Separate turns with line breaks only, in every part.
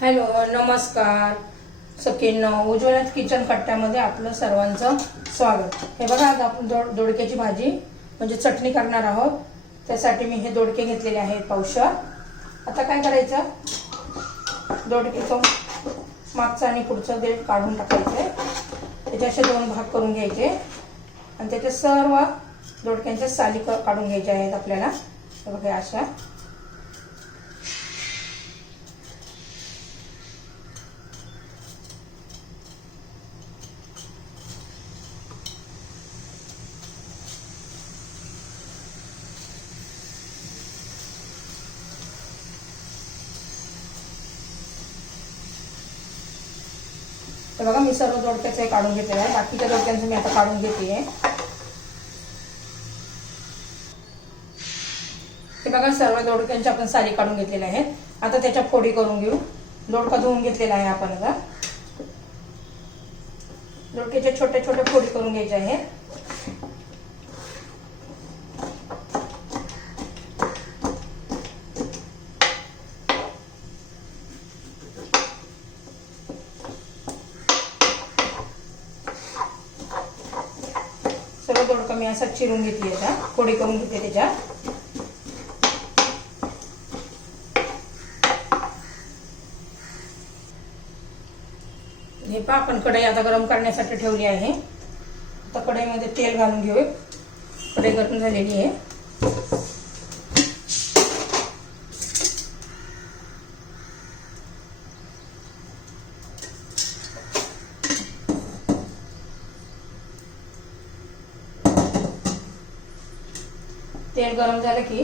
Hello नमस्कार. सखींनो Ujjwala kitchen कट्ट्यामध्ये आपलं सर्वांचं स्वागत. हे बघा आज आपण दोड दोडक्याची भाजी म्हणजे चटणी करणार आहोत. त्यासाठी मी हे दोडके घेतलेले आहेत पावशर. आता काय करायचं? दोडकेचं मागचं आणि पुढचं देठ काढून टाकायचे. त्याचे असे दोन भाग करून घ्यायचे. आणि त्याचे सर्व दोडक्यांच्या साली क- काढून घ्यायच्या आहेत आपल्याला. हे बघा अशा. तर बघा मी सर्व दोडक्याचे काढून घेतलेलं आहे. बाकीच्या दोडक्यांचं मी आता काढून घेते हे बघा सर्व दोडक्यांच्या आपण साली काढून घेतलेल्या आहेत. आता त्याच्या फोडी करून घेऊ. दोडका धुवून घेतलेला आहे आपण आता. दोडक्याचे छोटे छोटे फोडी करून घ्यायचे आहेत. थोडं दोडका मी चिरून घेतली आता. फोडी करून घेते त्याच्यात. हे पहा आपण कढई आता गरम करण्यासाठी ठेवली आहे. आता कढईमध्ये तेल घालून घेऊ कढई गरम झालेली आहे. तेल गरम झालं की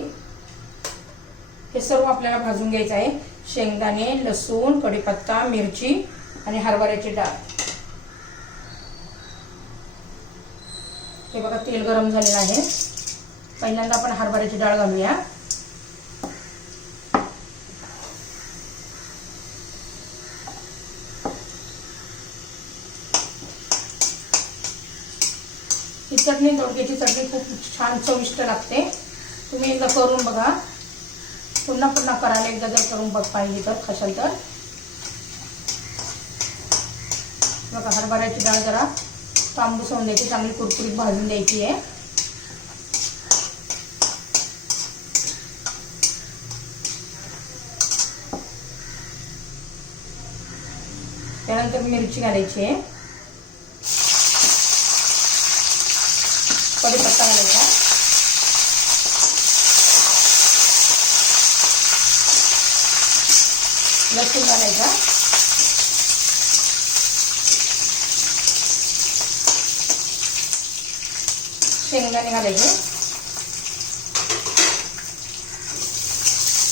हे सर्व आपल्याला भाजून घ्यायचं आहे. शेंगदाणे लसूण कढीपत्ता मिरची आणि हरभऱ्याची डाळ. हे बघा तेल गरम झालेलं आहे. पहिल्यांदा आपण हरभऱ्याची डाळ घालूया. ही चटणी दोडक्याची चटणी खूप छान चविष्ट लागते. तुम्ही एकदा करून बघा. पुन्हा पुन्हा करायला एकदा जर करून बघ पाहिजे तर कशाल तर. बघा हरभऱ्याची डाळ जरा तांबूस होऊन द्यायची चांगली कुरकुरीत भाजून द्यायची आहे. त्यानंतर मिरची घालायची आहे. कढीपत्ता घालायचा. लसूण घालायचा. शेंगदाणे घालायचे.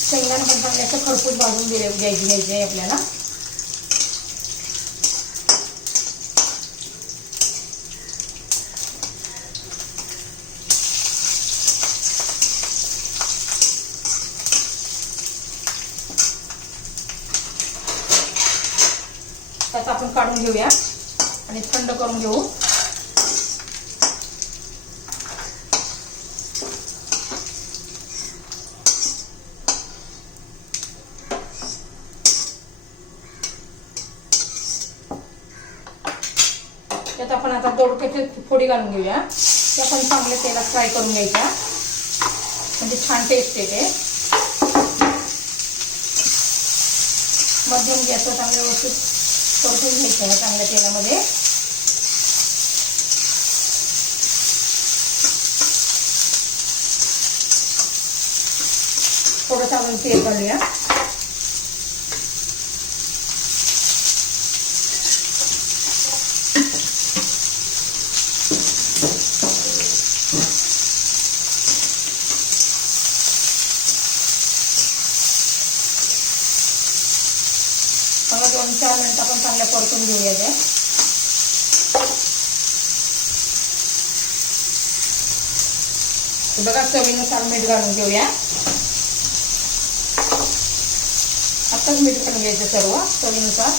शेंगदाणे पण चांगले असं खरपूस भाजून दिले द्यायची आहे आपल्याला त्यात आपण काढून घेऊया आणि थंड करून घेऊ. त्यात आपण आता दोडक्याची फोडी घालून घेऊया. त्या पण चांगल्या तेलात फ्राय करून घ्यायच्या. म्हणजे छान टेस्ट येते. मध्यम गॅसवर चांगल्या व्यवस्थित परतून घ्यायचं आहे चांगल्या तेलामध्ये. थोडंसं आपण तेल घालूया. आता आपण चांगल्या परतून घेऊया त्या बघा चवीनुसार मीठ घालून घेऊया. आताच मीठ घालून घ्यायचं सर्व चवीनुसार.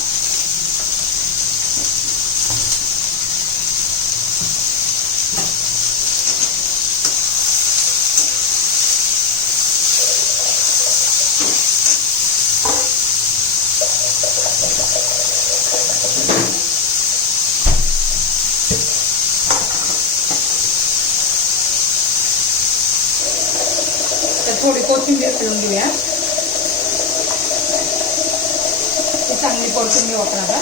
कोथिंबीर पिळून घेऊया. चांगली परतून घेऊ आपण आता.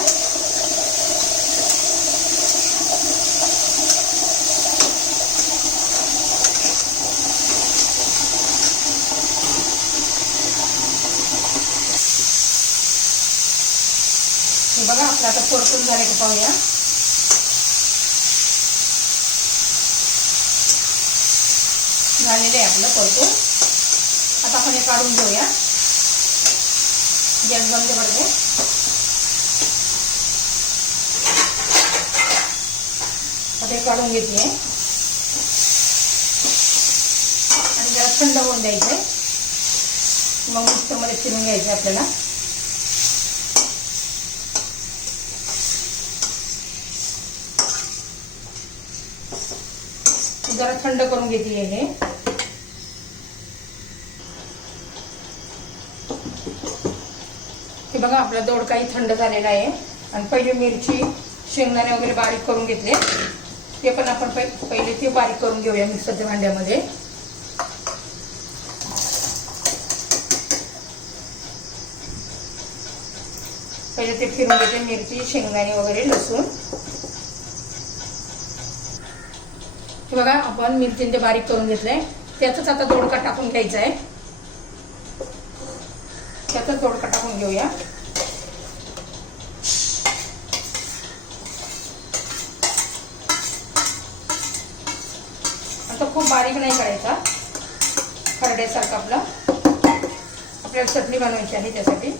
बघा आपलं आता परतून झाले की पाहूया. झालेलं आहे आपलं परतून. आता आपण हे काढून घेऊया. गॅस बंद करते. आता हे काढून घेते आणि जरा थंड होऊन द्यायचं. मग मिक्सरमध्ये चिरून घ्यायचं आपल्याला. जरा थंड करून घेते हे. हे बघा आपला दोडकाही थंड झालेला आहे. आणि पहिले मिरची शेंगदाणे वगैरे बारीक करून घेतले. ते पण आपण पहिले ते बारीक करून घेऊया मिक्सरच्या भांड्यामध्ये. पहिले ते फिरून घेते मिरची शेंगदाणे वगैरे लसूण. हे बघा आपण मिरची बारीक करून घेतलंय त्याचाच आता दोडका टाकून घ्यायचा आहे. त्यातच तोडका टाकून घेऊया. आता खूप बारीक नाही करायचा. खरड्यासारखा आपला आपल्याला चटणी बनवायची आहे त्यासाठी.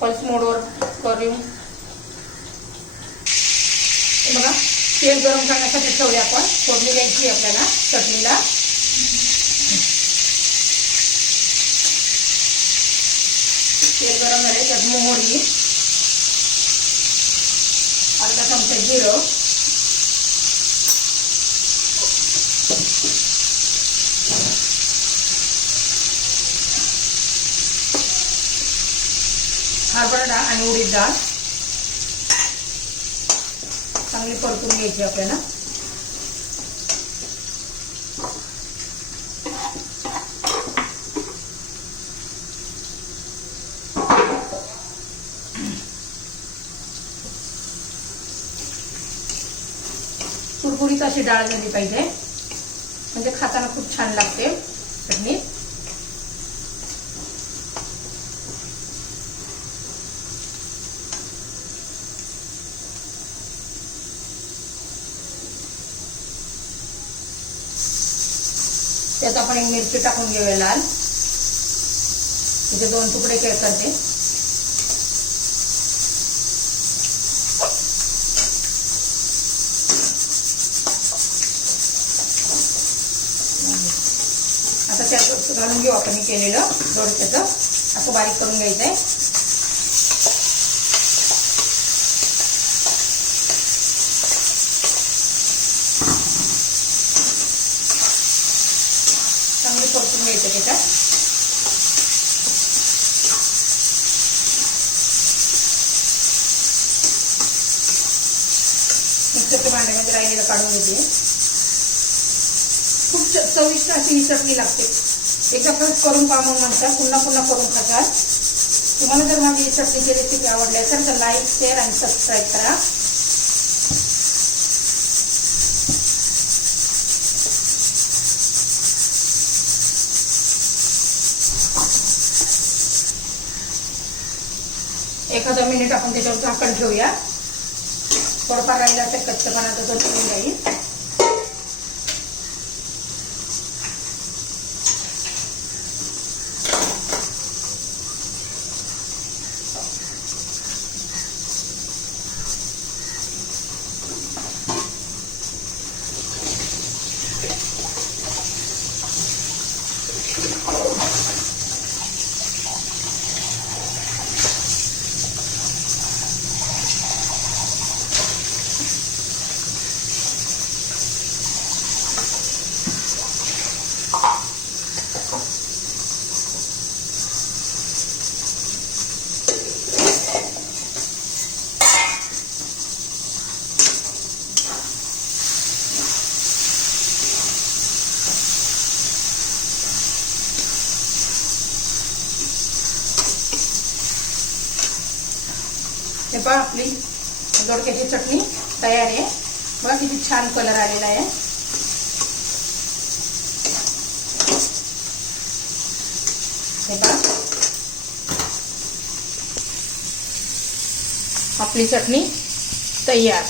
पल्स मोडवर करून बघा तेल गरम करण्यासाठी ठेवले आपण. फोडणी द्यायची आपल्याला चटणीला. गरम झाले त्यात मोहरी अर्धा चमचा जिरं हरभरा डाळ आणि उडीद डाळ चांगली परतून घ्यायची आपल्याला कुरकुरीत अशी डाळ झाली पाहिजे. म्हणजे खाताना खूप छान लागते चटणी. त्यात आपण एक मिरची टाकून घेऊया लाल. इथे दोन तुकडे केक करते. आता त्यात घालून घेऊ आपण हे केलेलं दोडक्याचं. असं बारीक करून घ्यायचं आहे चांगली परतून घ्यायचं त्याच्यात. मिक्सरच्या भांड्यामध्ये राहिलेलं काढून घेते. चविष्ट अशी ही चटणी लागते. एकदा खरंच करून पहा म्हणतात पुन्हा पुन्हा करून खातात तुम्हाला जर माझी ही चटणीची रेसिपी आवडली असेल तर लाईक शेअर आणि सबस्क्राईब करा. एखादा मिनिट आपण त्याच्यावर झाकण ठेवूया. थोडंफार राहिला असेल कच्चपणा तर तो जाईल. हे पहा आपली दोडक्याची चटणी तयार आहे. बघा किती छान कलर आलेला आहे. हे पहा. आपली चटणी तयार.